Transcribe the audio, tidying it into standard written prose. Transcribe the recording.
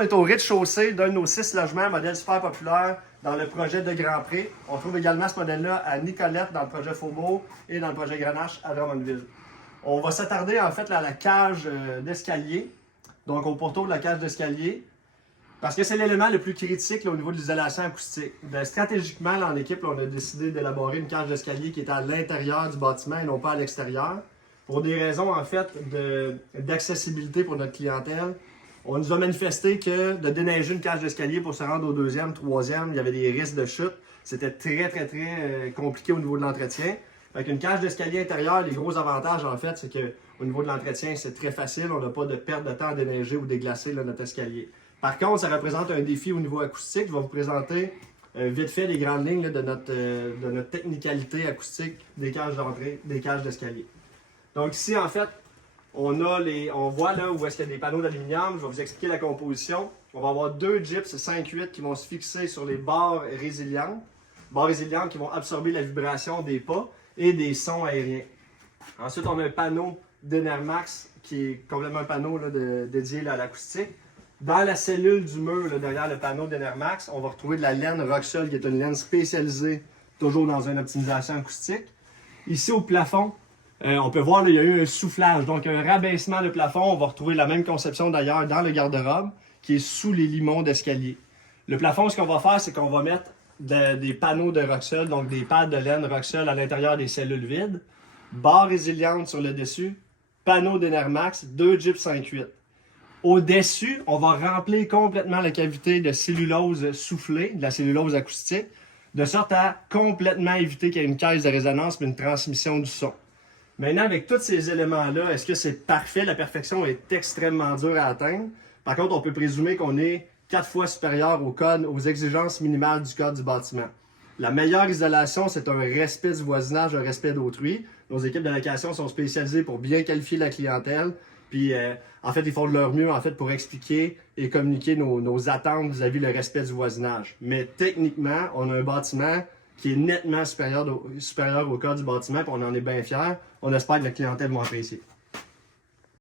On est au rez-de-chaussée d'un de nos 6 logements, modèle super populaire, dans le projet de Grand Pré. On trouve également ce modèle-là à Nicolette, dans le projet Faubourg, et dans le projet Grenache à Drummondville. On va s'attarder en fait là, à la cage d'escalier, donc au pourtour de la cage d'escalier, parce que c'est l'élément le plus critique là, au niveau de l'isolation acoustique. Stratégiquement, là, en équipe, là, on a décidé d'élaborer une cage d'escalier qui est à l'intérieur du bâtiment et non pas à l'extérieur, pour des raisons en fait d'accessibilité pour notre clientèle. On nous a manifesté que de déneiger une cage d'escalier pour se rendre au 2e, 3e, il y avait des risques de chute. C'était très compliqué au niveau de l'entretien. Fait qu'une cage d'escalier intérieure, les gros avantages en fait, c'est qu'au niveau de l'entretien, c'est très facile. On n'a pas de perte de temps à déneiger ou déglacer là, notre escalier. Par contre, ça représente un défi au niveau acoustique. Je vais vous présenter vite fait les grandes lignes là, de notre technicalité acoustique des cages d'entrée, des cages d'escalier. Donc ici, en fait, on voit là où est-ce qu'il y a des panneaux d'aluminium. Je vais vous expliquer la composition. On va avoir 2 gyps 5-8 qui vont se fixer sur les barres résilientes. Barres résilientes qui vont absorber la vibration des pas et des sons aériens. Ensuite, on a un panneau d'Enermax qui est complètement un panneau là, dédié là, à l'acoustique. Dans la cellule du mur, là, derrière le panneau d'Enermax, on va retrouver de la laine Roxol qui est une laine spécialisée, toujours dans une optimisation acoustique. Ici au plafond, on peut voir qu'il y a eu un soufflage, donc un rabaissement de plafond. On va retrouver la même conception d'ailleurs dans le garde-robe qui est sous les limons d'escalier. Le plafond, ce qu'on va faire, c'est qu'on va mettre des panneaux de Roxol, donc des pads de laine Roxol à l'intérieur des cellules vides, barres résilientes sur le dessus, panneaux d'Enermax, 2 gyps 5-8. Au-dessus, on va remplir complètement la cavité de cellulose soufflée, de la cellulose acoustique, de sorte à complètement éviter qu'il y ait une caisse de résonance et une transmission du son. Maintenant, avec tous ces éléments-là, est-ce que c'est parfait? La perfection est extrêmement dure à atteindre. Par contre, on peut présumer qu'on est 4 fois supérieur au code, aux exigences minimales du code du bâtiment. La meilleure isolation, c'est un respect du voisinage, un respect d'autrui. Nos équipes de location sont spécialisées pour bien qualifier la clientèle. Puis, en fait, ils font de leur mieux en fait, pour expliquer et communiquer nos attentes vis-à-vis le respect du voisinage. Mais techniquement, on a un bâtiment qui est nettement supérieur au code du bâtiment, puis on en est bien fiers. On espère que la clientèle va apprécier.